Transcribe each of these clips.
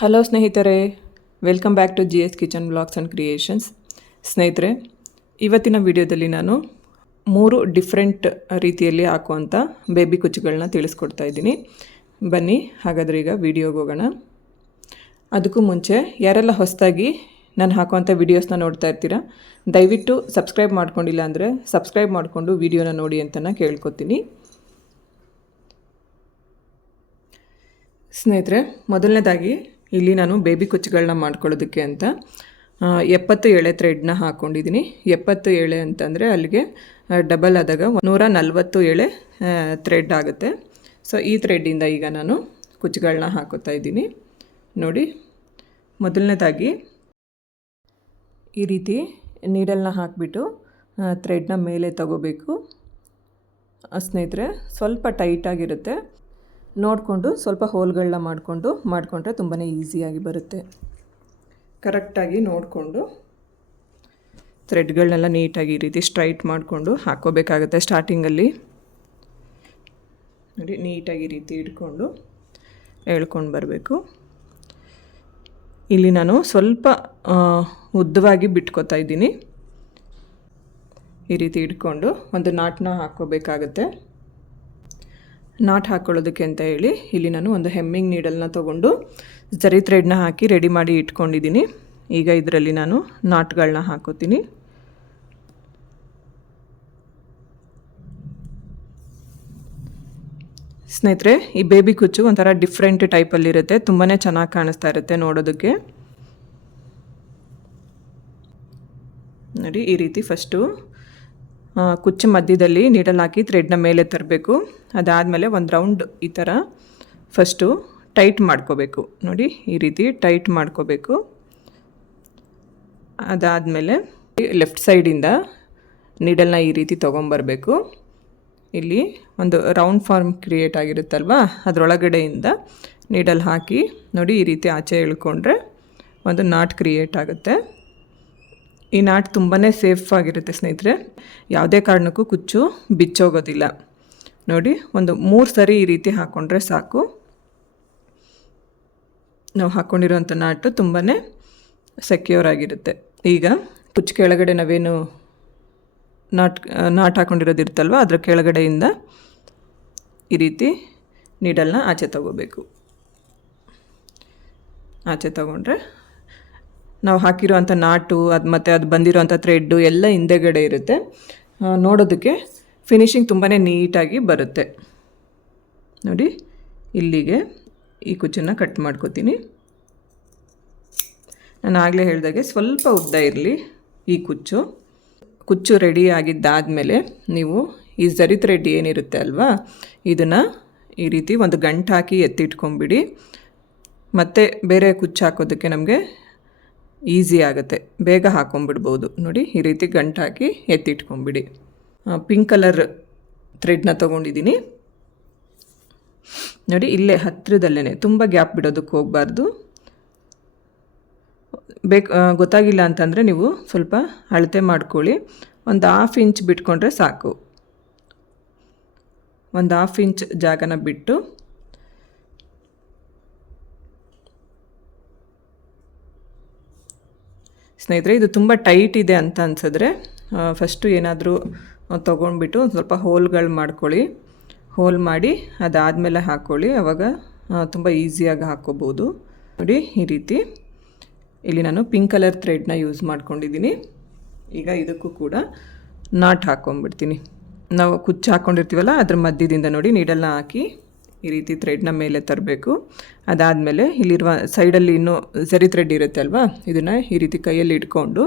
Hello ಸ್ನೇಹಿತರೆ. Welcome back to G S kitchen blogs and creations ಸ್ನೇಹಿತರೆ, ಇವತ್ತಿನ ವಿಡಿಯೋದಲ್ಲಿ ನಾನು ಮೂರು ಡಿಫ್ರೆಂಟ್ ರೀತಿಯಲ್ಲಿ ಹಾಕುವಂಥ ಬೇಬಿ ಕುಚ್ಚುಗಳನ್ನ ತಿಳಿಸ್ಕೊಡ್ತಾ ಇದ್ದೀನಿ. ಬನ್ನಿ, ಹಾಗಾದರೆ ಈಗ ವಿಡಿಯೋಗೆ ಹೋಗೋಣ. ಅದಕ್ಕೂ ಮುಂಚೆ ಯಾರೆಲ್ಲ ಹೊಸದಾಗಿ ನಾನು ಹಾಕುವಂಥ ವೀಡಿಯೋಸ್ನ ನೋಡ್ತಾ ಇರ್ತೀರಾ, ದಯವಿಟ್ಟು ಸಬ್ಸ್ಕ್ರೈಬ್ ಮಾಡ್ಕೊಂಡಿಲ್ಲ ಅಂದರೆ ಸಬ್ಸ್ಕ್ರೈಬ್ ಮಾಡಿಕೊಂಡು ವಿಡಿಯೋನ ನೋಡಿ ಅಂತ ಕೇಳ್ಕೊತೀನಿ. ಸ್ನೇಹಿತರೆ, ಮೊದಲನೇದಾಗಿ ಇಲ್ಲಿ ನಾನು ಬೇಬಿ ಕುಚ್ಚುಗಳನ್ನ ಮಾಡ್ಕೊಳ್ಳೋದಕ್ಕೆ ಅಂತ ಎಪ್ಪತ್ತು ಎಳೆ ಥ್ರೆಡ್ನ ಹಾಕ್ಕೊಂಡಿದ್ದೀನಿ. ಎಪ್ಪತ್ತು ಎಳೆ ಅಂತಂದರೆ ಅಲ್ಲಿಗೆ ಡಬಲ್ ಆದಾಗ ನೂರ ನಲ್ವತ್ತು ಎಳೆ ಥ್ರೆಡ್ ಆಗುತ್ತೆ. ಸೊ ಈ ಥ್ರೆಡ್ಡಿಂದ ಈಗ ನಾನು ಕುಚ್ಚುಗಳನ್ನ ಹಾಕೋತಾ ಇದ್ದೀನಿ. ನೋಡಿ, ಮೊದಲನೇದಾಗಿ ಈ ರೀತಿ ನೀಡಲ್ನ ಹಾಕಿಬಿಟ್ಟು ಥ್ರೆಡ್ನ ಮೇಲೆ ತಗೋಬೇಕು. ಸ್ನೇಹಿತರೆ, ಸ್ವಲ್ಪ ಟೈಟಾಗಿರುತ್ತೆ ನೋಡಿಕೊಂಡು ಸ್ವಲ್ಪ ಹೋಲ್ಗಳನ್ನ ಮಾಡಿಕೊಂಡು ಮಾಡಿಕೊಂಡ್ರೆ ತುಂಬಾ ಈಸಿಯಾಗಿ ಬರುತ್ತೆ. ಕರೆಕ್ಟಾಗಿ ನೋಡಿಕೊಂಡು ಥ್ರೆಡ್ಗಳನ್ನೆಲ್ಲ ನೀಟಾಗಿ ಈ ರೀತಿ ಸ್ಟ್ರೈಟ್ ಮಾಡಿಕೊಂಡು ಹಾಕ್ಕೋಬೇಕಾಗುತ್ತೆ ಸ್ಟಾರ್ಟಿಂಗಲ್ಲಿ. ನೋಡಿ, ನೀಟಾಗಿ ಈ ರೀತಿ ಇಟ್ಕೊಂಡು ಎಳ್ಕೊಂಡು ಬರಬೇಕು. ಇಲ್ಲಿ ನಾನು ಸ್ವಲ್ಪ ಉದ್ದವಾಗಿ ಬಿಟ್ಕೋತಾ ಇದ್ದೀನಿ. ಈ ರೀತಿ ಇಟ್ಕೊಂಡು ಒಂದು ನಾಟನ್ನ ಹಾಕ್ಕೋಬೇಕಾಗತ್ತೆ. ನಾಟ್ ಹಾಕ್ಕೊಳ್ಳೋದಕ್ಕೆ ಅಂತ ಹೇಳಿ ಇಲ್ಲಿ ನಾನು ಒಂದು ಹೆಮ್ಮಿಂಗ್ ನೀಡಲ್ನ ತೊಗೊಂಡು ಜರಿ ಥ್ರೆಡ್ನ ಹಾಕಿ ರೆಡಿ ಮಾಡಿ ಇಟ್ಕೊಂಡಿದ್ದೀನಿ. ಈಗ ಇದರಲ್ಲಿ ನಾನು ನಾಟ್ಗಳನ್ನ ಹಾಕೋತೀನಿ. ಸ್ನೇಹಿತರೆ, ಈ ಬೇಬಿ ಕುಚ್ಚು ಒಂಥರ ಡಿಫ್ರೆಂಟ್ ಟೈಪಲ್ಲಿರುತ್ತೆ ತುಂಬಾ ಚೆನ್ನಾಗಿ ಕಾಣಿಸ್ತಾ ಇರುತ್ತೆ ನೋಡೋದಕ್ಕೆ. ನೋಡಿ, ಈ ರೀತಿ ಫಸ್ಟು ಕುಚ್ಚು ಮಧ್ಯದಲ್ಲಿ ನೀಡಲ್ ಹಾಕಿ ಥ್ರೆಡ್ನ ಮೇಲೆ ತರಬೇಕು. ಅದಾದಮೇಲೆ ಒಂದು ರೌಂಡ್ ಈ ಥರ ಫಸ್ಟು ಟೈಟ್ ಮಾಡ್ಕೋಬೇಕು. ನೋಡಿ, ಈ ರೀತಿ ಟೈಟ್ ಮಾಡ್ಕೋಬೇಕು. ಅದಾದಮೇಲೆ ಲೆಫ್ಟ್ ಸೈಡಿಂದ ನೀಡಲ್ನ ಈ ರೀತಿ ತೊಗೊಂಬರ್ಬೇಕು. ಇಲ್ಲಿ ಒಂದು ರೌಂಡ್ ಫಾರ್ಮ್ ಕ್ರಿಯೇಟ್ ಆಗಿರುತ್ತಲ್ವ? ಅದರೊಳಗಡೆಯಿಂದ ನೀಡಲ್ ಹಾಕಿ ನೋಡಿ, ಈ ರೀತಿ ಆಚೆ ಎಳ್ಕೊಂಡ್ರೆ ಒಂದು ನಾಟ್ ಕ್ರಿಯೇಟ್ ಆಗುತ್ತೆ. ಈ ನಾಟ್ ತುಂಬಾ ಸೇಫ್ ಆಗಿರುತ್ತೆ ಸ್ನೇಹಿತರೆ. ಯಾವುದೇ ಕಾರಣಕ್ಕೂ ಕುಚ್ಚು ಬಿಚ್ಚೋಗೋದಿಲ್ಲ. ನೋಡಿ, ಒಂದು ಮೂರು ಸರಿ ಈ ರೀತಿ ಹಾಕ್ಕೊಂಡ್ರೆ ಸಾಕು. ನಾವು ಹಾಕ್ಕೊಂಡಿರೋಂಥ ನಾಟು ತುಂಬಾ ಸೆಕ್ಯೂರ್ ಆಗಿರುತ್ತೆ. ಈಗ ಕುಚ್ಚು ಕೆಳಗಡೆ ನಾವೇನು ನಾಟ್ ನಾಟ್ ಹಾಕ್ಕೊಂಡಿರೋದಿರುತ್ತಲ್ವ ಅದರ ಕೆಳಗಡೆಯಿಂದ ಈ ರೀತಿ ನೀಡಲ್ನ ಆಚೆ ತಗೋಬೇಕು. ಆಚೆ ತಗೊಂಡ್ರೆ ನಾವು ಹಾಕಿರೋವಂಥ ನಾಟು, ಅದು ಮತ್ತು ಅದು ಬಂದಿರೋವಂಥ ಥ್ರೆಡ್ಡು ಎಲ್ಲ ಹಿಂದೆಗಡೆ ಇರುತ್ತೆ. ನೋಡೋದಕ್ಕೆ ಫಿನಿಶಿಂಗ್ ತುಂಬಾ ನೀಟಾಗಿ ಬರುತ್ತೆ. ನೋಡಿ, ಇಲ್ಲಿಗೆ ಈ ಕುಚ್ಚನ್ನು ಕಟ್ ಮಾಡ್ಕೋತೀನಿ. ನಾನು ಆಗಲೇ ಹೇಳಿದಾಗೆ ಸ್ವಲ್ಪ ಉದ್ದ ಇರಲಿ ಈ ಕುಚ್ಚು. ಕುಚ್ಚು ರೆಡಿ ಆಗಿದ್ದಾದಮೇಲೆ ನೀವು ಈ ಜರಿ ಥ್ರೆಡ್ ಏನಿರುತ್ತೆ ಅಲ್ವಾ, ಇದನ್ನು ಈ ರೀತಿ ಒಂದು ಗಂಟು ಹಾಕಿ ಎತ್ತಿಟ್ಕೊಂಬಿಡಿ ಮತ್ತು ಬೇರೆ ಕುಚ್ಚು ಹಾಕೋದಕ್ಕೆ ನಮಗೆ ಈಸಿ ಆಗುತ್ತೆ. ಬೇಗ ಹಾಕೊಂಬಿಡ್ಬೋದು ನೋಡಿ, ಈ ರೀತಿ ಗಂಟು ಹಾಕಿ ಎತ್ತಿಟ್ಕೊಂಬಿಡಿ ಪಿಂಕ್ ಕಲರ್ ಥ್ರೆಡ್ನ ತೊಗೊಂಡಿದ್ದೀನಿ ನೋಡಿ, ಇಲ್ಲೇ ಹತ್ತಿರದಲ್ಲೇ ತುಂಬ ಗ್ಯಾಪ್ ಬಿಡೋದಕ್ಕೆ ಹೋಗಬಾರ್ದು. ಬೇಕು ಗೊತ್ತಾಗಿಲ್ಲ ಅಂತಂದರೆ ನೀವು ಸ್ವಲ್ಪ ಅಳತೆ ಮಾಡ್ಕೊಳ್ಳಿ. ಒಂದು ಹಾಫ್ ಇಂಚ್ ಬಿಟ್ಕೊಂಡ್ರೆ ಸಾಕು. ಒಂದು ಹಾಫ್ ಇಂಚ್ ಜಾಗನ ಬಿಟ್ಟು ಸ್ನೇಹಿತರೆ, ಇದು ತುಂಬ ಟೈಟ್ ಇದೆ ಅಂತ ಅನ್ಸಿದ್ರೆ ಫಸ್ಟು ಏನಾದರೂ ತೊಗೊಂಡ್ಬಿಟ್ಟು ಒಂದು ಸ್ವಲ್ಪ ಹೋಲ್ಗಳು ಮಾಡ್ಕೊಳ್ಳಿ. ಹೋಲ್ ಮಾಡಿ ಅದಾದಮೇಲೆ ಹಾಕ್ಕೊಳ್ಳಿ ಆವಾಗ ತುಂಬ ಈಸಿಯಾಗಿ ಹಾಕ್ಕೋಬೋದು. ನೋಡಿ, ಈ ರೀತಿ. ಇಲ್ಲಿ ನಾನು ಪಿಂಕ್ ಕಲರ್ ಥ್ರೆಡ್ನ ಯೂಸ್ ಮಾಡ್ಕೊಂಡಿದ್ದೀನಿ. ಈಗ ಇದಕ್ಕೂ ಕೂಡ ನಾಟ್ ಹಾಕ್ಕೊಂಬಿಡ್ತೀನಿ ನಾವು ಕುಚ್ಚು ಹಾಕ್ಕೊಂಡಿರ್ತೀವಲ್ಲ ಅದ್ರ ಮಧ್ಯದಿಂದ ನೋಡಿ ನೀಡಲ್ನ ಹಾಕಿ. ಈ ರೀತಿ ಥ್ರೆಡ್ನ ಮೇಲೆ ತರಬೇಕು. ಅದಾದಮೇಲೆ ಇಲ್ಲಿರುವ ಸೈಡಲ್ಲಿ ಇನ್ನೂ ಸರಿ ಥ್ರೆಡ್ ಇರುತ್ತೆ ಅಲ್ವಾ? ಇದನ್ನು ಈ ರೀತಿ ಕೈಯಲ್ಲಿ ಇಟ್ಕೊಂಡು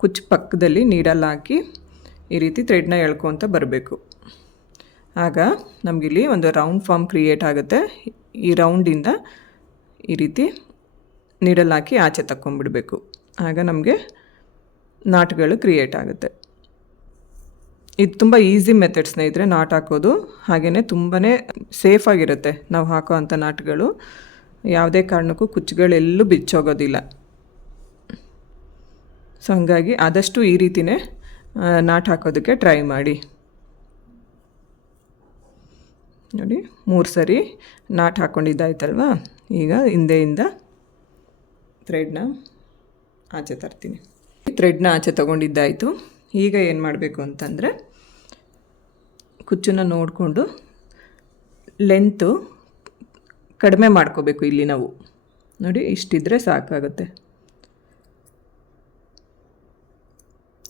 ಕುಚ್ಚು ಪಕ್ಕದಲ್ಲಿ ನೀಡಲ್ಲಿ ಈ ರೀತಿ ಥ್ರೆಡ್ನ ಎಳ್ಕೊತ ಬರಬೇಕು. ಆಗ ನಮಗಿಲ್ಲಿ ಒಂದು ರೌಂಡ್ ಫಾರ್ಮ್ ಕ್ರಿಯೇಟ್ ಆಗುತ್ತೆ. ಈ ರೌಂಡಿಂದ ಈ ರೀತಿ ನೀಡಲ್ಲಿ ಹಾಕಿ ಆಚೆ ತಕ್ಕೊಂಬಿಡಬೇಕು ಆಗ ನಮಗೆ ನಾಟ್ಗಳು ಕ್ರಿಯೇಟ್ ಆಗುತ್ತೆ. ಇದು ತುಂಬ ಈಸಿ ಮೆಥಡ್ ಸ್ನೇಹಿತರೆ, ನಾಟ್ ಹಾಕೋದು. ಹಾಗೆಯೇ ತುಂಬಾ ಸೇಫ್ ಆಗಿರುತ್ತೆ ನಾವು ಹಾಕೋ ಅಂಥ ನಾಟ್ಗಳು. ಯಾವುದೇ ಕಾರಣಕ್ಕೂ ಕುಚ್ಚುಗಳೆಲ್ಲೂ ಬಿಚ್ಚೋಗೋದಿಲ್ಲ. ಸೊ ಹಾಗಾಗಿ ಆದಷ್ಟು ಈ ರೀತಿಯೇ ನಾಟ್ ಹಾಕೋದಕ್ಕೆ ಟ್ರೈ ಮಾಡಿ. ನೋಡಿ, ಮೂರು ಸರಿ ನಾಟ್ ಹಾಕ್ಕೊಂಡಿದ್ದಾಯ್ತಲ್ವಾ ಈಗ ಹಿಂದೆಯಿಂದ ಥ್ರೆಡ್ನ ಆಚೆ ತರ್ತೀನಿ. ಥ್ರೆಡ್ನ ಆಚೆ ತೊಗೊಂಡಿದ್ದಾಯಿತು. ಈಗ ಏನು ಮಾಡಬೇಕು ಅಂತಂದರೆ ಕುಚ್ಚನ್ನು ನೋಡಿಕೊಂಡು ಲೆಂತು ಕಡಿಮೆ ಮಾಡ್ಕೋಬೇಕು ಇಲ್ಲಿ ನಾವು. ನೋಡಿ, ಇಷ್ಟಿದ್ರೆ ಸಾಕಾಗುತ್ತೆ.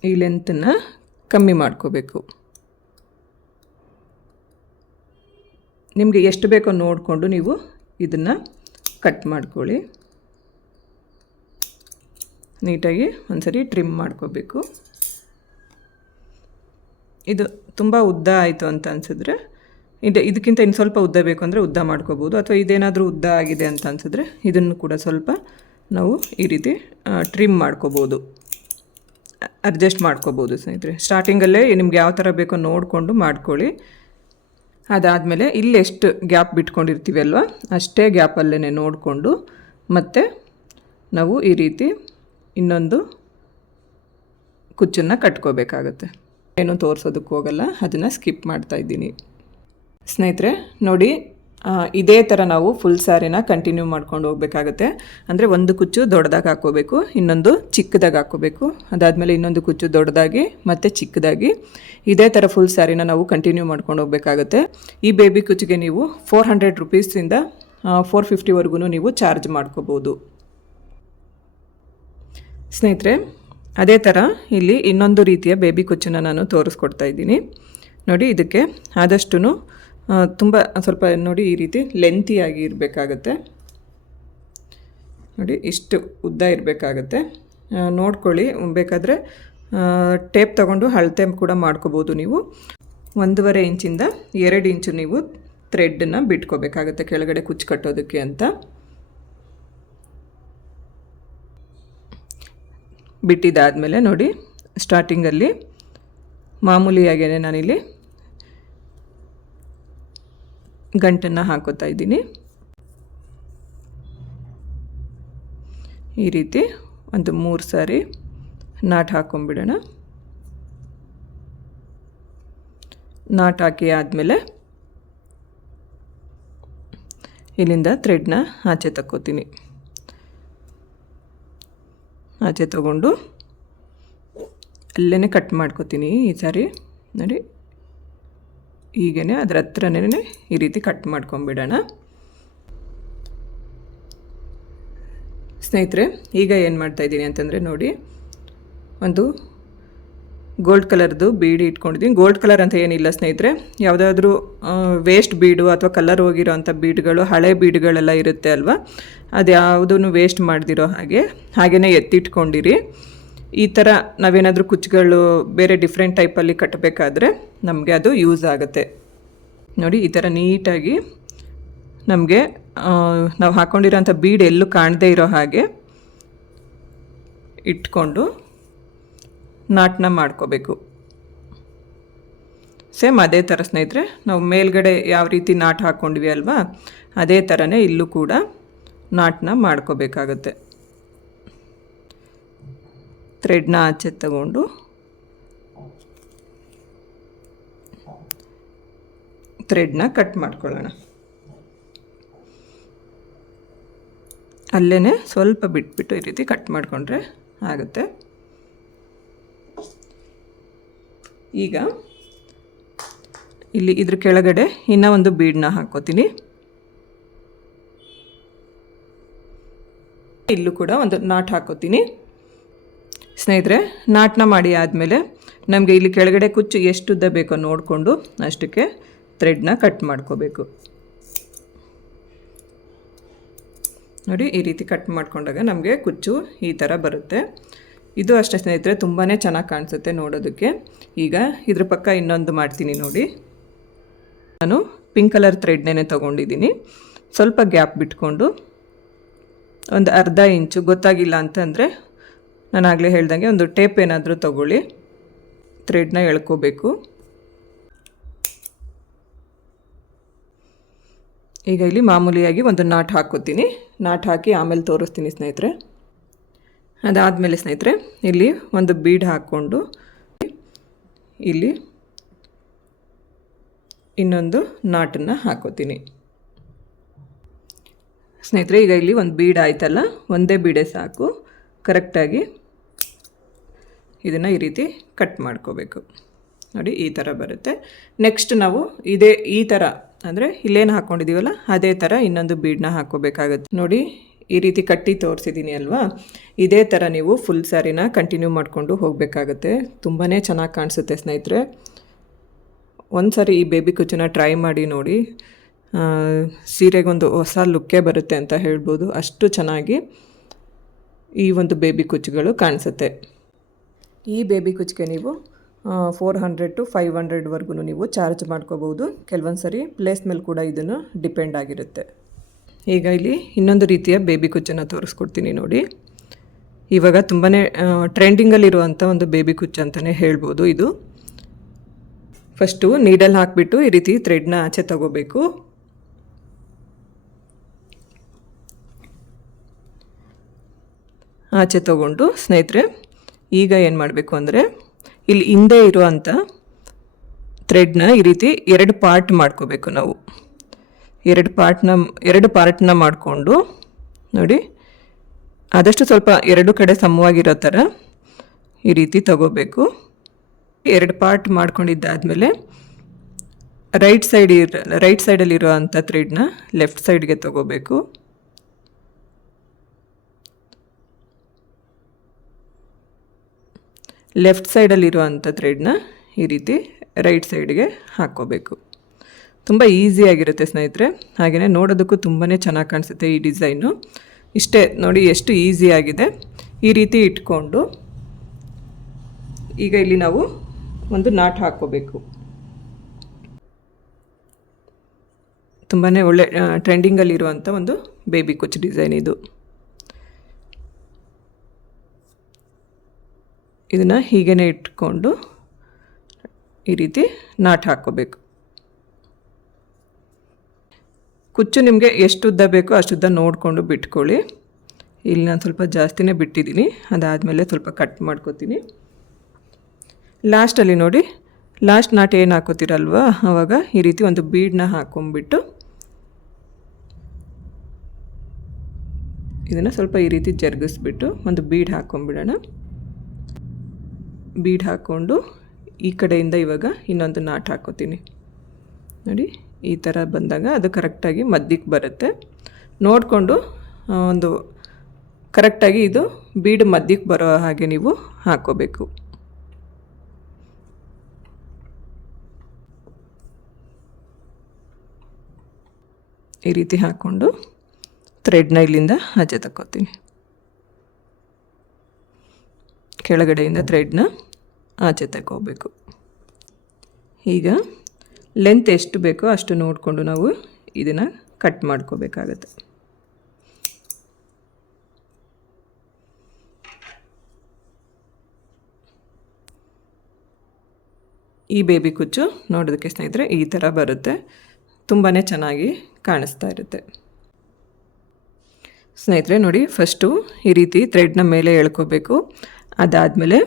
ಈ ಲೆಂತನ್ನು ಕಮ್ಮಿ ಮಾಡ್ಕೋಬೇಕು. ನಿಮಗೆ ಎಷ್ಟು ಬೇಕೋ ನೋಡಿಕೊಂಡು ನೀವು ಇದನ್ನು ಕಟ್ ಮಾಡ್ಕೊಳ್ಳಿ. ನೀಟಾಗಿ ಒಂದ್ಸರಿ ಟ್ರಿಮ್ ಮಾಡ್ಕೋಬೇಕು. ಇದು ತುಂಬ ಉದ್ದ ಆಯಿತು ಅಂತ ಅನಿಸಿದ್ರೆ, ಇದು, ಇದಕ್ಕಿಂತ ಇನ್ನು ಸ್ವಲ್ಪ ಉದ್ದ ಬೇಕು ಅಂದರೆ ಉದ್ದ ಮಾಡ್ಕೋಬೋದು, ಅಥವಾ ಇದೇನಾದರೂ ಉದ್ದ ಆಗಿದೆ ಅಂತ ಅನಿಸಿದ್ರೆ ಇದನ್ನು ಕೂಡ ಸ್ವಲ್ಪ ನಾವು ಈ ರೀತಿ ಟ್ರಿಮ್ ಮಾಡ್ಕೋಬೋದು. ಅಡ್ಜಸ್ಟ್ ಮಾಡ್ಕೋಬೋದು ಸ್ನೇಹಿತರೆ. ಸ್ಟಾರ್ಟಿಂಗಲ್ಲೇ ನಿಮ್ಗೆ ಯಾವ ಥರ ಬೇಕೋ ನೋಡಿಕೊಂಡು ಮಾಡ್ಕೊಳ್ಳಿ. ಅದಾದಮೇಲೆ ಇಲ್ಲಿ ಎಷ್ಟು ಗ್ಯಾಪ್ ಬಿಟ್ಕೊಂಡಿರ್ತೀವಿ ಅಲ್ವಾ, ಅಷ್ಟೇ ಗ್ಯಾಪಲ್ಲೇ ನೋಡಿಕೊಂಡು ಮತ್ತು ನಾವು ಈ ರೀತಿ ಇನ್ನೊಂದು ಕುಚ್ಚನ್ನು ಕಟ್ಕೋಬೇಕಾಗತ್ತೆ. ಏನು ತೋರಿಸೋದಕ್ಕೆ ಹೋಗಲ್ಲ, ಅದನ್ನು ಸ್ಕಿಪ್ ಮಾಡ್ತಾ ಇದ್ದೀನಿ. ಸ್ನೇಹಿತರೆ, ನೋಡಿ ಇದೇ ಥರ ನಾವು ಫುಲ್ ಸ್ಯಾರಿನ ಕಂಟಿನ್ಯೂ ಮಾಡ್ಕೊಂಡು ಹೋಗ್ಬೇಕಾಗತ್ತೆ. ಅಂದರೆ ಒಂದು ಕುಚ್ಚು ದೊಡ್ಡದಾಗಿ ಹಾಕ್ಕೋಬೇಕು, ಇನ್ನೊಂದು ಚಿಕ್ಕದಾಗಿ ಹಾಕ್ಕೋಬೇಕು. ಅದಾದಮೇಲೆ ಇನ್ನೊಂದು ಕುಚ್ಚು ದೊಡ್ಡದಾಗಿ ಮತ್ತು ಚಿಕ್ಕದಾಗಿ ಇದೇ ಥರ ಫುಲ್ ಸ್ಯಾರಿನ ನಾವು ಕಂಟಿನ್ಯೂ ಮಾಡ್ಕೊಂಡು ಹೋಗ್ಬೇಕಾಗತ್ತೆ. ಈ ಬೇಬಿ ಕುಚ್ಚಿಗೆ ನೀವು ಫೋರ್ ಹಂಡ್ರೆಡ್ ರುಪೀಸಿಂದ ಫೋರ್ ಫಿಫ್ಟಿವರೆಗೂ ನೀವು ಚಾರ್ಜ್ ಮಾಡ್ಕೋಬೋದು. ಸ್ನೇಹಿತರೆ ಅದೇ ಥರ ಇಲ್ಲಿ ಇನ್ನೊಂದು ರೀತಿಯ ಬೇಬಿ ಕುಚ್ಚನ್ನು ನಾನು ತೋರಿಸ್ಕೊಡ್ತಾ ಇದ್ದೀನಿ. ನೋಡಿ, ಇದಕ್ಕೆ ಆದಷ್ಟು ತುಂಬ ಸ್ವಲ್ಪ ನೋಡಿ ಈ ರೀತಿ ಲೆಂತಿಯಾಗಿ ಇರಬೇಕಾಗತ್ತೆ. ನೋಡಿ, ಇಷ್ಟು ಉದ್ದ ಇರಬೇಕಾಗತ್ತೆ. ನೋಡ್ಕೊಳ್ಳಿ, ಬೇಕಾದರೆ ಟೇಪ್ ತಗೊಂಡು ಅಳತೆ ಕೂಡ ಮಾಡ್ಕೋಬೋದು ನೀವು. ಒಂದೂವರೆ ಇಂಚಿಂದ ಎರಡು ಇಂಚು ನೀವು ಥ್ರೆಡ್ಡನ್ನು ಬಿಟ್ಕೋಬೇಕಾಗತ್ತೆ ಕೆಳಗಡೆ ಕುಚ್ಚು ಕಟ್ಟೋದಕ್ಕೆ ಅಂತ. ಬಿಟ್ಟಿದ್ದಾದಮೇಲೆ ನೋಡಿ ಸ್ಟಾರ್ಟಿಂಗಲ್ಲಿ ಮಾಮೂಲಿಯಾಗೇ ನಾನಿಲ್ಲಿ ಗಂಟನ್ನು ಹಾಕೋತಾ ಇದ್ದೀನಿ. ಈ ರೀತಿ ಒಂದು ಮೂರು ಸಾರಿ ನಾಟ್ ಹಾಕೊಂಬಿಡೋಣ. ನಾಟ್ ಹಾಕಿ ಆದಮೇಲೆ ಇಲ್ಲಿಂದ ಥ್ರೆಡ್ನ ಆಚೆ ತಕ್ಕೋತೀನಿ. ಆಚೆ ತಗೊಂಡು ಅಲ್ಲೇ ಕಟ್ ಮಾಡ್ಕೋತೀನಿ ಈ ಸಾರಿ. ನೋಡಿ ಹೀಗೇ ಅದ್ರ ಹತ್ರನೇ ಈ ರೀತಿ ಕಟ್ ಮಾಡ್ಕೊಂಬಿಡೋಣ. ಸ್ನೇಹಿತರೆ, ಈಗ ಏನು ಮಾಡ್ತಾಯಿದ್ದೀನಿ ಅಂತಂದರೆ ನೋಡಿ, ಒಂದು ಗೋಲ್ಡ್ ಕಲರ್ದು ಬೀಡಿ ಇಟ್ಕೊಂಡಿದ್ದೀನಿ ಗೋಲ್ಡ್ ಕಲರ್ ಅಂತ ಏನಿಲ್ಲ ಸ್ನೇಹಿತರೆ. ಯಾವುದಾದ್ರೂ ವೇಸ್ಟ್ ಬೀಡು ಅಥವಾ ಕಲರ್ ಹೋಗಿರೋ ಅಂಥ ಬೀಡ್ಗಳು ಹಳೆ ಬೀಡ್ಗಳೆಲ್ಲ ಇರುತ್ತೆ ಅಲ್ವಾ? ಅದು ಯಾವುದೂ ವೇಸ್ಟ್ ಮಾಡ್ದಿರೋ ಹಾಗೆ ಹಾಗೆಯೇ ಎತ್ತಿಟ್ಕೊಂಡಿರಿ. ಈ ಥರ ನಾವೇನಾದರೂ ಕುಚ್ಚುಗಳು ಬೇರೆ ಡಿಫ್ರೆಂಟ್ ಟೈಪಲ್ಲಿ ಕಟ್ಟಬೇಕಾದ್ರೆ ನಮಗೆ ಅದು ಯೂಸ್ ಆಗುತ್ತೆ. ನೋಡಿ, ಈ ಥರ ನೀಟಾಗಿ ನಮಗೆ ನಾವು ಹಾಕ್ಕೊಂಡಿರೋಂಥ ಬೀಡ್ ಎಲ್ಲೂ ಕಾಣದೇ ಇರೋ ಹಾಗೆ ಇಟ್ಕೊಂಡು ನಾಟನ್ನ ಮಾಡ್ಕೋಬೇಕು. ಸೇಮ್ ಅದೇ ಥರ ಸ್ನೇಹಿತರೆ, ನಾವು ಮೇಲ್ಗಡೆ ಯಾವ ರೀತಿ ನಾಟ್ ಹಾಕ್ಕೊಂಡ್ವಿ ಅಲ್ವಾ, ಅದೇ ಥರನೇ ಇಲ್ಲೂ ಕೂಡ ನಾಟನ ಮಾಡ್ಕೋಬೇಕಾಗತ್ತೆ. ಥ್ರೆಡ್ನ ಆಚೆ ತಗೊಂಡು ಥ್ರೆಡ್ನ ಕಟ್ ಮಾಡ್ಕೊಳ್ಳೋಣ. ಅಲ್ಲೇ ಸ್ವಲ್ಪ ಬಿಟ್ಬಿಟ್ಟು ಈ ರೀತಿ ಕಟ್ ಮಾಡಿಕೊಂಡ್ರೆ ಆಗುತ್ತೆ. ಈಗ ಇಲ್ಲಿ ಇದ್ರ ಕೆಳಗಡೆ ಇನ್ನೂ ಒಂದು ಬೀಡನ್ನ ಹಾಕೋತೀನಿ. ಇಲ್ಲೂ ಕೂಡ ಒಂದು ನಾಟ್ ಹಾಕೋತೀನಿ. ಸ್ನೇಹಿತರೆ, ನಾಟ್ನ ಮಾಡಿ ಆದಮೇಲೆ ನಮಗೆ ಇಲ್ಲಿ ಕೆಳಗಡೆ ಕುಚ್ಚು ಎಷ್ಟು ಉದ್ದ ಬೇಕೋ ನೋಡಿಕೊಂಡು ಅಷ್ಟಕ್ಕೆ ಥ್ರೆಡ್ನ ಕಟ್ ಮಾಡ್ಕೋಬೇಕು. ನೋಡಿ, ಈ ರೀತಿ ಕಟ್ ಮಾಡಿಕೊಂಡಾಗ ನಮಗೆ ಕುಚ್ಚು ಈ ಥರ ಬರುತ್ತೆ. ಇದು ಅಷ್ಟೇ ಸ್ನೇಹಿತರೆ ತುಂಬಾ ಚೆನ್ನಾಗಿ ಕಾಣಿಸುತ್ತೆ ನೋಡೋದಕ್ಕೆ. ಈಗ ಇದ್ರ ಪಕ್ಕ ಇನ್ನೊಂದು ಮಾಡ್ತೀನಿ ನೋಡಿ. ನಾನು ಪಿಂಕ್ ಕಲರ್ ಥ್ರೆಡ್ನೇ ತೊಗೊಂಡಿದ್ದೀನಿ. ಸ್ವಲ್ಪ ಗ್ಯಾಪ್ ಬಿಟ್ಕೊಂಡು ಒಂದು ಅರ್ಧ ಇಂಚು, ಗೊತ್ತಾಗಿಲ್ಲ ಅಂತಂದರೆ ನಾನು ಆಗಲೇ ಹೇಳ್ದಂಗೆ ಒಂದು ಟೇಪ್ ಏನಾದರೂ ತಗೊಳ್ಳಿ. ಥ್ರೆಡ್ನ ಎಳ್ಕೋಬೇಕು. ಈಗ ಇಲ್ಲಿ ಮಾಮೂಲಿಯಾಗಿ ಒಂದು ನಾಟ್ ಹಾಕೋತೀನಿ. ನಾಟ್ ಹಾಕಿ ಆಮೇಲೆ ತೋರಿಸ್ತೀನಿ ಸ್ನೇಹಿತರೆ. ಅದಾದಮೇಲೆ ಸ್ನೇಹಿತರೆ, ಇಲ್ಲಿ ಒಂದು ಬೀಡ್ ಹಾಕ್ಕೊಂಡು ಇಲ್ಲಿ ಇನ್ನೊಂದು ನಾಟನ್ನು ಹಾಕೋತೀನಿ. ಸ್ನೇಹಿತರೆ, ಈಗ ಇಲ್ಲಿ ಒಂದು ಬೀಡ್ ಆಯ್ತಲ್ಲ, ಒಂದೇ ಬೀಡೆ ಸಾಕು. ಕರೆಕ್ಟಾಗಿ ಇದನ್ನು ಈ ರೀತಿ ಕಟ್ ಮಾಡ್ಕೋಬೇಕು. ನೋಡಿ, ಈ ಥರ ಬರುತ್ತೆ. ನೆಕ್ಸ್ಟ್ ನಾವು ಇದೇ ಈ ಥರ ಅಂದರೆ ಇಲ್ಲೇನು ಹಾಕ್ಕೊಂಡಿದ್ದೀವಲ್ಲ ಅದೇ ಥರ ಇನ್ನೊಂದು ಬೀಡನ್ನ ಹಾಕ್ಕೋಬೇಕಾಗತ್ತೆ. ನೋಡಿ ಈ ರೀತಿ ಕಟ್ಟಿ ತೋರಿಸಿದ್ದೀನಿ ಅಲ್ವಾ? ಇದೇ ಥರ ನೀವು ಫುಲ್ ಸ್ಯಾರಿನ ಕಂಟಿನ್ಯೂ ಮಾಡಿಕೊಂಡು ಹೋಗಬೇಕಾಗತ್ತೆ. ತುಂಬಾ ಚೆನ್ನಾಗಿ ಕಾಣಿಸುತ್ತೆ ಸ್ನೇಹಿತರೆ. ಒಂದು ಸಾರಿ ಈ ಬೇಬಿ ಕುಚ್ಚನ್ನ ಟ್ರೈ ಮಾಡಿ ನೋಡಿ. ಸೀರೆಗೊಂದು ಹೊಸ ಲುಕ್ಕೇ ಬರುತ್ತೆ ಅಂತ ಹೇಳ್ಬೋದು. ಅಷ್ಟು ಚೆನ್ನಾಗಿ ಈ ಒಂದು ಬೇಬಿ ಕುಚ್ಚುಗಳು ಕಾಣಿಸುತ್ತೆ. ಈ ಬೇಬಿ ಕುಚ್ಚಿಗೆ ನೀವು ಫೋರ್ ಹಂಡ್ರೆಡ್ ಟು ಫೈವ್ ಹಂಡ್ರೆಡ್ವರೆಗೂ ನೀವು ಚಾರ್ಜ್ ಮಾಡ್ಕೋಬೋದು ಕೆಲವೊಂದು ಸರಿ ಪ್ಲೇಸ್ ಮೇಲೆ ಕೂಡ ಇದನ್ನು ಡಿಪೆಂಡ್ ಆಗಿರುತ್ತೆ. ಈಗ ಇಲ್ಲಿ ಇನ್ನೊಂದು ರೀತಿಯ ಬೇಬಿ ಕುಚ್ಚನ್ನು ತೋರಿಸ್ಕೊಡ್ತೀನಿ ನೋಡಿ. ಇವಾಗ ತುಂಬಾ ಟ್ರೆಂಡಿಂಗಲ್ಲಿರುವಂಥ ಒಂದು ಬೇಬಿ ಕುಚ್ಚು ಅಂತಲೇ ಹೇಳ್ಬೋದು ಇದು. ಫಸ್ಟು ನೀಡಲ್ ಹಾಕಿಬಿಟ್ಟು ಈ ರೀತಿ ಥ್ರೆಡ್ನ ಆಚೆ ತಗೋಬೇಕು. ಆಚೆ ತಗೊಂಡು ಸ್ನೇಹಿತರೆ, ಈಗ ಏನು ಮಾಡಬೇಕು ಅಂದರೆ, ಇಲ್ಲಿ ಹಿಂದೆ ಇರುವಂಥ ಥ್ರೆಡ್ನ ಈ ರೀತಿ ಎರಡು ಪಾರ್ಟ್ ಮಾಡ್ಕೋಬೇಕು ನಾವು. ಎರಡು ಪಾರ್ಟ್ನ ಎರಡು ಪಾರ್ಟ್ನ ಮಾಡಿಕೊಂಡು, ನೋಡಿ, ಆದಷ್ಟು ಸ್ವಲ್ಪ ಎರಡು ಕಡೆ ಸಮವಾಗಿರೋ ಥರ ಈ ರೀತಿ ತಗೋಬೇಕು. ಎರಡು ಪಾರ್ಟ್ ಮಾಡ್ಕೊಂಡಿದ್ದಾದಮೇಲೆ ರೈಟ್ ಸೈಡ್ ಇರ, ರೈಟ್ ಸೈಡಲ್ಲಿರೋ ಅಂಥ ಥ್ರೆಡ್ನ ಲೆಫ್ಟ್ ಸೈಡ್ಗೆ ತಗೋಬೇಕು. ಲೆಫ್ಟ್ ಸೈಡಲ್ಲಿರುವಂಥ ಥ್ರೆಡ್ನ ಈ ರೀತಿ ರೈಟ್ ಸೈಡ್ಗೆ ಹಾಕ್ಕೋಬೇಕು ತುಂಬ ಈಸಿಯಾಗಿರುತ್ತೆ ಸ್ನೇಹಿತರೆ. ಹಾಗೆಯೇ ನೋಡೋದಕ್ಕೂ ತುಂಬಾ ಚೆನ್ನಾಗಿ ಕಾಣಿಸುತ್ತೆ ಈ ಡಿಸೈನು ಇಷ್ಟೇ ನೋಡಿ ಎಷ್ಟು ಈಸಿಯಾಗಿದೆ ಈ ರೀತಿ ಇಟ್ಕೊಂಡು ಈಗ ಇಲ್ಲಿ ನಾವು ಒಂದು ನಾಟ್ ಹಾಕ್ಕೋಬೇಕು. ತುಂಬಾ ಒಳ್ಳೆ ಟ್ರೆಂಡಿಂಗಲ್ಲಿರುವಂಥ ಒಂದು ಬೇಬಿ ಕುಚ್ ಡಿಸೈನ್ ಇದು. ಇದನ್ನು ಹೀಗೇ ಇಟ್ಕೊಂಡು ಈ ರೀತಿ ನಾಟ್ ಹಾಕ್ಕೋಬೇಕು. ಕುಚ್ಚು ನಿಮಗೆ ಎಷ್ಟು ಉದ್ದ ಬೇಕೋ ಅಷ್ಟು ಉದ್ದ ನೋಡಿಕೊಂಡು ಬಿಟ್ಕೊಳ್ಳಿ. ಇಲ್ಲಿ ನಾನು ಸ್ವಲ್ಪ ಜಾಸ್ತಿನೇ ಬಿಟ್ಟಿದ್ದೀನಿ. ಅದಾದಮೇಲೆ ಸ್ವಲ್ಪ ಕಟ್ ಮಾಡ್ಕೋತೀನಿ. ಲಾಸ್ಟಲ್ಲಿ ನೋಡಿ ಲಾಸ್ಟ್ ನಾಟ್ ಏನು ಹಾಕೋತೀರಲ್ವ? ಆವಾಗ ಈ ರೀತಿ ಒಂದು ಬೀಡನ್ನ ಹಾಕೊಂಬಿಟ್ಟು ಇದನ್ನು ಸ್ವಲ್ಪ ಈ ರೀತಿ ಜರುಗಿಸ್ಬಿಟ್ಟು ಒಂದು ಬೀಡ್ ಹಾಕ್ಕೊಂಬಿಡೋಣ ಬೀಡ್ ಹಾಕ್ಕೊಂಡು ಈ ಕಡೆಯಿಂದ ಇವಾಗ ಇನ್ನೊಂದು ನಾಟ್ ಹಾಕೋತೀನಿ. ನೋಡಿ. ಈ ಥರ ಬಂದಾಗ ಅದು ಕರೆಕ್ಟಾಗಿ ಮದ್ದಿಗೆ ಬರುತ್ತೆ. ನೋಡಿಕೊಂಡು ಒಂದು ಕರೆಕ್ಟಾಗಿ ಇದು ಬೀಡ್ ಮದ್ದಿಗೆ ಬರೋ ಹಾಗೆ ನೀವು ಹಾಕೋಬೇಕು. ಈ ರೀತಿ ಹಾಕ್ಕೊಂಡು ಥ್ರೆಡ್ನ ಇಲ್ಲಿಂದ ಆಚೆ ತಕ್ಕೋತೀನಿ. ಕೆಳಗಡೆಯಿಂದ ಥ್ರೆಡ್ನ ಆಚೆ ತಗೋಬೇಕು ಈಗ ಲೆಂತ್ ಎಷ್ಟು ಬೇಕೋ ಅಷ್ಟು ನೋಡಿಕೊಂಡು ನಾವು ಇದನ್ನು ಕಟ್ ಮಾಡ್ಕೋಬೇಕಾಗತ್ತೆ. ಈ ಬೇಬಿ ಕುಚ್ಚು ನೋಡೋದಕ್ಕೆ ಸ್ನೇಹಿತರೆ ಈ ಥರ ಬರುತ್ತೆ. ತುಂಬಾ ಚೆನ್ನಾಗಿ ಕಾಣಿಸ್ತಾ ಇರುತ್ತೆ. ಸ್ನೇಹಿತರೆ ನೋಡಿ ಫಸ್ಟು ಈ ರೀತಿ ಥ್ರೆಡ್ನ ಮೇಲೆ ಎಳ್ಕೋಬೇಕು. ಅದಾದಮೇಲೆ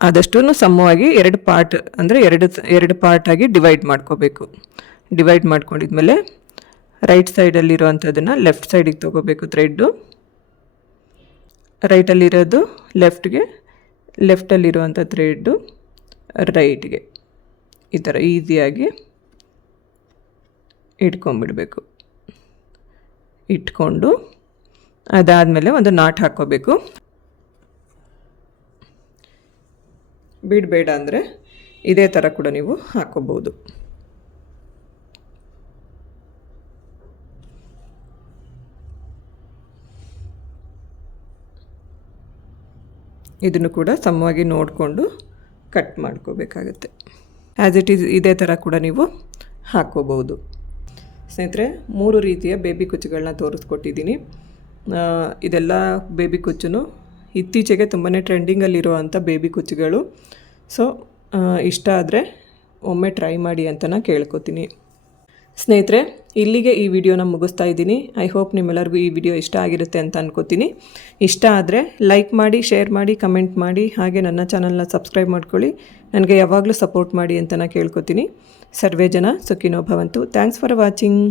ಆದಷ್ಟು ಸಮವಾಗಿ ಎರಡು ಪಾರ್ಟ್ ಅಂದರೆ ಎರಡು ಎರಡು ಪಾರ್ಟಾಗಿ ಡಿವೈಡ್ ಮಾಡ್ಕೋಬೇಕು. ಡಿವೈಡ್ ಮಾಡ್ಕೊಂಡಿದ್ಮೇಲೆ ರೈಟ್ ಸೈಡಲ್ಲಿರೋವಂಥದ್ದನ್ನು ಲೆಫ್ಟ್ ಸೈಡಿಗೆ ತೊಗೋಬೇಕು ಥ್ರೆಡ್ಡು ರೈಟಲ್ಲಿರೋದು ಲೆಫ್ಟ್ಗೆ ಲೆಫ್ಟಲ್ಲಿರುವಂಥ ಥ್ರೆಡ್ಡು ರೈಟ್ಗೆ ಈ ಥರ ಈಸಿಯಾಗಿ ಇಟ್ಕೊಂಬಿಡಬೇಕು ಇಟ್ಕೊಂಡು ಅದಾದಮೇಲೆ ಒಂದು ನಾಟ್ ಹಾಕ್ಕೋಬೇಕು. ಬಿಡಬೇಡ ಅಂದರೆ ಇದೇ ಥರ ಕೂಡ ನೀವು ಹಾಕೋಬೋದು ಇದನ್ನು ಕೂಡ ಸಮವಾಗಿ ನೋಡಿಕೊಂಡು ಕಟ್ ಮಾಡ್ಕೋಬೇಕಾಗತ್ತೆ. ಆ್ಯಸ್ ಇಟ್ ಈಸ್ ಇದೇ ಥರ ಕೂಡ ನೀವು ಹಾಕೋಬಹುದು. ಸ್ನೇಹಿತರೆ, ಮೂರು ರೀತಿಯ ಬೇಬಿ ಕುಚ್ಚುಗಳನ್ನ ತೋರಿಸ್ಕೊಟ್ಟಿದ್ದೀನಿ. ಇದೆಲ್ಲ ಬೇಬಿ ಕುಚ್ಚು ಇತ್ತೀಚೆಗೆ ತುಂಬಾ ಟ್ರೆಂಡಿಂಗಲ್ಲಿರುವಂಥ ಬೇಬಿ ಕುಚ್ಚುಗಳು. ಸೊ ಇಷ್ಟ ಆದರೆ ಒಮ್ಮೆ ಟ್ರೈ ಮಾಡಿ ಅಂತ ನಾನು ಕೇಳ್ಕೊತೀನಿ. ಸ್ನೇಹಿತರೆ, ಇಲ್ಲಿಗೆ ಈ ವಿಡಿಯೋನ ಮುಗಿಸ್ತಾ ಇದ್ದೀನಿ. ಐ ಹೋಪ್ ನಿಮ್ಮೆಲ್ಲರಿಗೂ ಈ ವಿಡಿಯೋ ಇಷ್ಟ ಆಗಿರುತ್ತೆ ಅಂತ ಅನ್ಕೋತೀನಿ. ಇಷ್ಟ ಆದರೆ ಲೈಕ್ ಮಾಡಿ ಶೇರ್ ಮಾಡಿ ಕಮೆಂಟ್ ಮಾಡಿ, ಹಾಗೆ ನನ್ನ ಚಾನಲ್ನ ಸಬ್ಸ್ಕ್ರೈಬ್ ಮಾಡ್ಕೊಳ್ಳಿ. ನನಗೆ ಯಾವಾಗಲೂ ಸಪೋರ್ಟ್ ಮಾಡಿ ಅಂತ ನಾನು ಕೇಳ್ಕೊತೀನಿ. ಸರ್ವೇ ಜನ ಸುಖಿನೋ ಭವಂತು. Thanks for watching